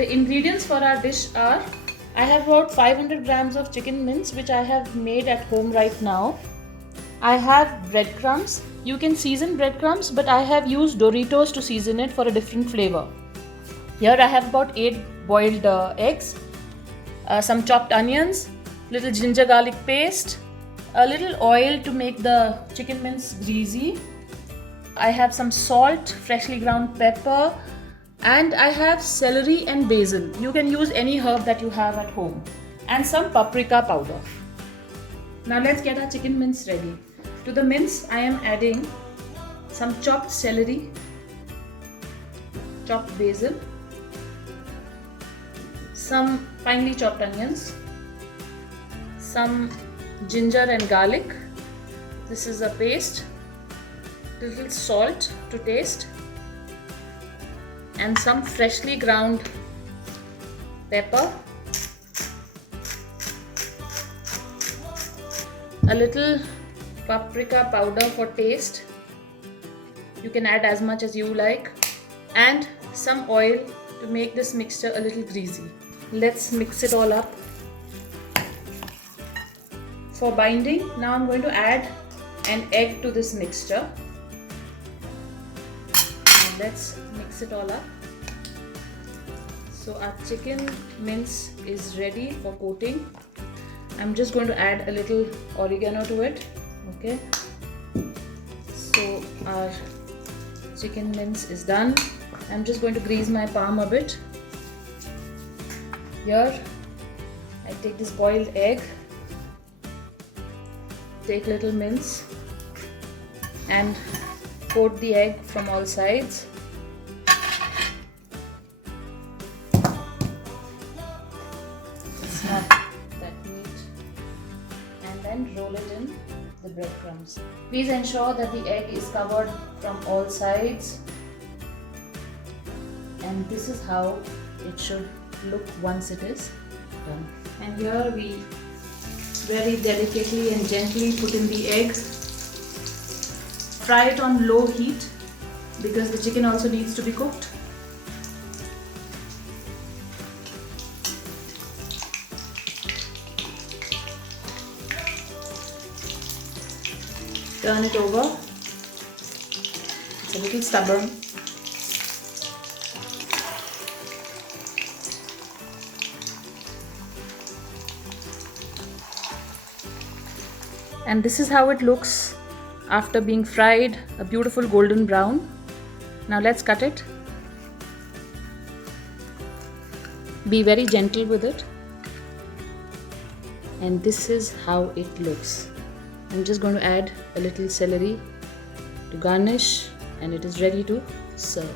The ingredients for our dish are, I have about 500 grams of chicken mince which I have made at home right now. I have breadcrumbs. You can season breadcrumbs, but I have used Doritos to season it for a different flavor. Here I have about 8 boiled eggs, some chopped onions, little ginger garlic paste, a little oil to make the chicken mince greasy. I have some salt, freshly ground pepper, and I have celery and basil. You can use any herb that you have at home, and some paprika powder. Now let's get our chicken mince ready. To the mince I am adding some chopped celery, chopped basil, some finely chopped onions, some ginger and garlic. This is a paste, little salt to taste, and some freshly ground pepper, a little paprika powder for taste. You can add as much as you like, and some oil to make this mixture a little greasy. Let's mix it all up. For binding, now I'm going to add an egg to this mixture. Now let's mix it all up. So our chicken mince is ready for coating. I'm just going to add a little oregano to it. Okay, so our chicken mince is done. I'm just going to grease my palm a bit. Here I take this boiled egg, take little mince and coat the egg from all sides. It's not that neat. And then roll it in the breadcrumbs. Please ensure that the egg is covered from all sides, and this is how it should look once it is done. And here we very delicately and gently put in the egg. Fry it on low heat because the chicken also needs to be cooked. Turn it over. It's a little stubborn. And this is how it looks after being fried, a beautiful golden brown. Now let's cut it. Be very gentle with it. And this is how it looks. I'm just going to add a little celery to garnish, and it is ready to serve.